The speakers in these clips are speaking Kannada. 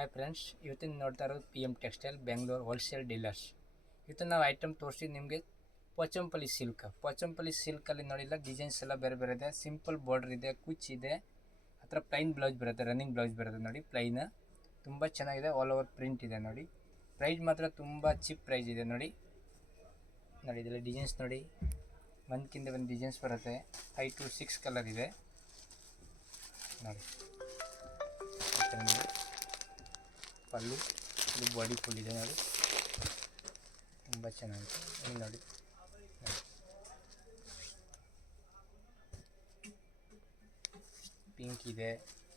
ಹಾಯ್ ಫ್ರೆಂಡ್ಸ್, ಇವತ್ತಿನ ನೋಡ್ತಾ ಇರೋದು PM textile Bengaluru wholesale dealers. ಇವತ್ತು ನಾವು ಐಟಮ್ ತೋರಿಸಿದ್ದು ನಿಮಗೆ ಪೋಚಂಪಲ್ಲಿ ಸಿಲ್ಕಲ್ಲಿ ನೋಡಿಲ್ಲ, ಡಿಸೈನ್ಸ್ ಎಲ್ಲ ಬೇರೆ ಬೇರೆ ಇದೆ. ಸಿಂಪಲ್ ಬಾರ್ಡರ್ ಇದೆ, ಕುಚ್ ಇದೆ, ಆ ಥರ ಪ್ಲೈನ್ ಬ್ಲೌಸ್ ಬರುತ್ತೆ, ರನ್ನಿಂಗ್ ಬ್ಲೌಸ್ ಬರುತ್ತೆ ನೋಡಿ. ಪ್ಲೈನ್ ತುಂಬ ಚೆನ್ನಾಗಿದೆ, ಆಲ್ ಓವರ್ ಪ್ರಿಂಟ್ ಇದೆ ನೋಡಿ. ಪ್ರೈಸ್ ಮಾತ್ರ ತುಂಬ ಚೀಪ್ ಪ್ರೈಸ್ ಇದೆ ನೋಡಿ. ಇದೆಲ್ಲ ಡಿಸೈನ್ಸ್ ನೋಡಿ, ಒಂದಕ್ಕಿಂತ ಒಂದು ಡಿಸೈನ್ಸ್ ಬರುತ್ತೆ. 5 to 6 ಕಲರ್ ಇದೆ ನೋಡಿ. ಪಲ್ಲು ಇದು ಬಾಡಿ ಫುಲ್ ಇದೆ ನೋಡಿ, ತುಂಬ ಚೆನ್ನಾಗಿದೆ. ಇಲ್ಲಿ ನೋಡಿ, ಪಿಂಕ್ ಇದೆ,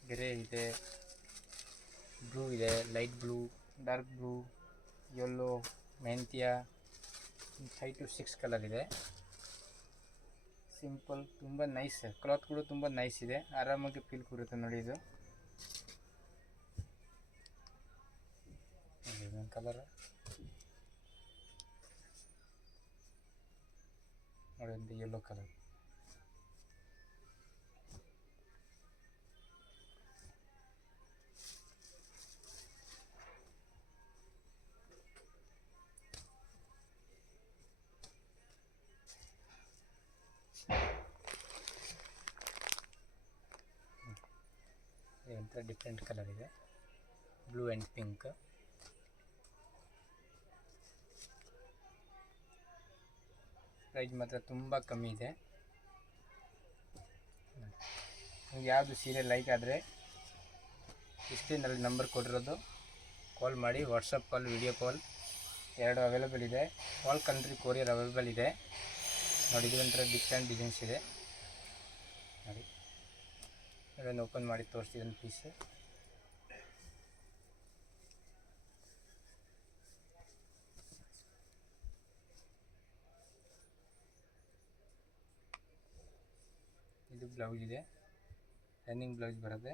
ಗ್ರೇ ಇದೆ, ಬ್ಲೂ ಇದೆ, light blue, dark blue, yellow, ಮೆಂತ್ಯ, 5 to 6 ಕಲರ್ ಇದೆ. ಸಿಂಪಲ್, ತುಂಬ ನೈಸ್, ಕ್ಲಾತ್ ಕೂಡ ತುಂಬ ನೈಸ್ ಇದೆ, ಆರಾಮಾಗಿ ಫೀಲ್ ಕೊಡುತ್ತೆ ನೋಡಿ. ಇದು ಕಲರ್ ನೋಡಿ, ಒಂದು ಯೆಲ್ಲೋ ಕಲರ್. ಇದೊಂಥರ ಡಿಫ್ರೆಂಟ್ ಕಲರ್ ಇದೆ, ಬ್ಲೂ ಆ್ಯಂಡ್ ಪಿಂಕ್. ಪ್ರೈಸ್ ಮಾತ್ರ ತುಂಬ ಕಮ್ಮಿ ಇದೆ. ನಿಮ್ಗೆ ಯಾವುದು ಸೀರೆ ಲೈಕ್ ಆದರೆ ಸ್ಕ್ರೀನಲ್ಲಿ ನಂಬರ್ ಕೊಟ್ಟಿರೋದು ಕಾಲ್ ಮಾಡಿ. ವಾಟ್ಸಪ್ ಕಾಲ್, ವಿಡಿಯೋ ಕಾಲ್ ಎರಡು ಅವೈಲೇಬಲ್ ಇದೆ. ಆಲ್ ಕಂಟ್ರಿ ಕೊರಿಯರ್ ಅವೈಲೇಬಲ್ ಇದೆ ನೋಡಿ. ಇದೊಂಥರ ಡಿಫ್ರೆಂಟ್ ಡಿಸೈನ್ಸ್ ಇದೆ ನೋಡಿ. ಇದನ್ನು ಓಪನ್ ಮಾಡಿ ತೋರಿಸ್ತಿದ್ದೀನಿ ಪೀಸ್. ಇದು ಬ್ಲೌಸ್ ಇದೆ, ರನ್ನಿಂಗ್ ಬ್ಲೌಸ್ ಬರುತ್ತೆ.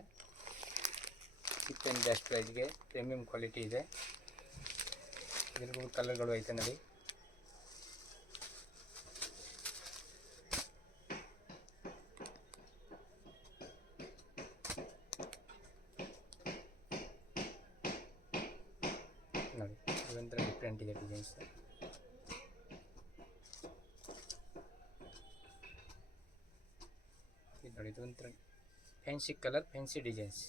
ಚಿಪ್ ಆ್ಯಂಡ್ ಬೆಸ್ಟ್ ಪ್ರೈಸ್ಗೆ ಪ್ರೀಮಿಯಂ ಕ್ವಾಲಿಟಿ ಇದೆ. ಇದರಲ್ಲೂ ಕಲರ್ಗಳು ಐತೆ ನೋಡಿ. ನೋಡಿ, ಇದೊಂಥರ ಡಿಫ್ರೆಂಟ್ ಇದೆ ಡಿಸೈನ್ಸ್. ನೋಡಿ, ಇದು ಒಂಥರ fancy colour, fancy designs.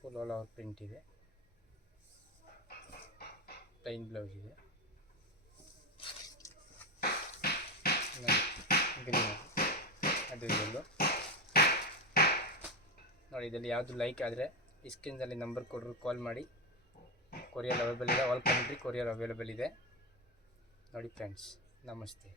Full all over print ಇದೆ, ಪ್ಲೈನ್ ಬ್ಲೌಸ್ ಇದೆ. ಅದು ಇದೆಲ್ಲೋ ನೋಡಿ. ಇದರಲ್ಲಿ ಯಾವುದು ಲೈಕ್ ಆದರೆ ಈ ಸ್ಕ್ರೀನ್ನಲ್ಲಿ ನಂಬರ್ ಕೊಟ್ಟರು ಕಾಲ್ ಮಾಡಿ. ಕೊರಿಯರ್ ಅವೈಲೇಬಲ್ ಇದೆ, ಆಲ್ ಕಂಟ್ರಿ ಕೊರಿಯರ್ ಅವೈಲೇಬಲ್ ಇದೆ ನೋಡಿ ಫ್ರೆಂಡ್ಸ್. ನಮಸ್ತೆ.